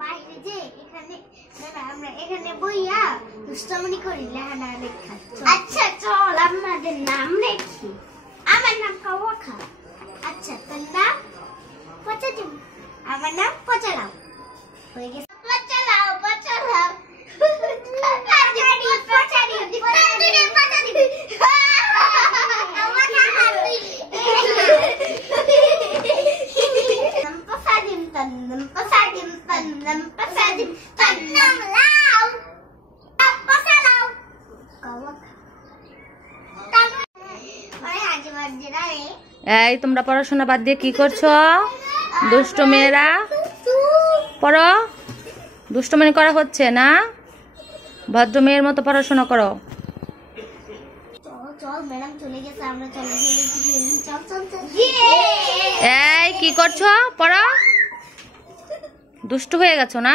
বাইরে যে এখানে আমরা এখানে বইয়া দুষ্টমনি করি লেখানা লেখা। আচ্ছা চল আমাদের নাম লেখি। আমার নাম কাওয়াখা। আচ্ছা তোর নাম পচাদিম। আমার নাম পচালাও। হয়ে গেছে পচালাও পচালাও পচাদিম পচাদিম পচাদিম পচাদিম এই তোমরা পড়াশোনা বাদ দিয়ে কি করছো? দুষ্ট মেয়েরা পড়ো। দুষ্টমেনি করা হচ্ছে না, ভদ্র মেয়ের মতো পড়াশোনা করো। এই কি করছো? পড়ো। দুষ্ট হয়ে গেছো না?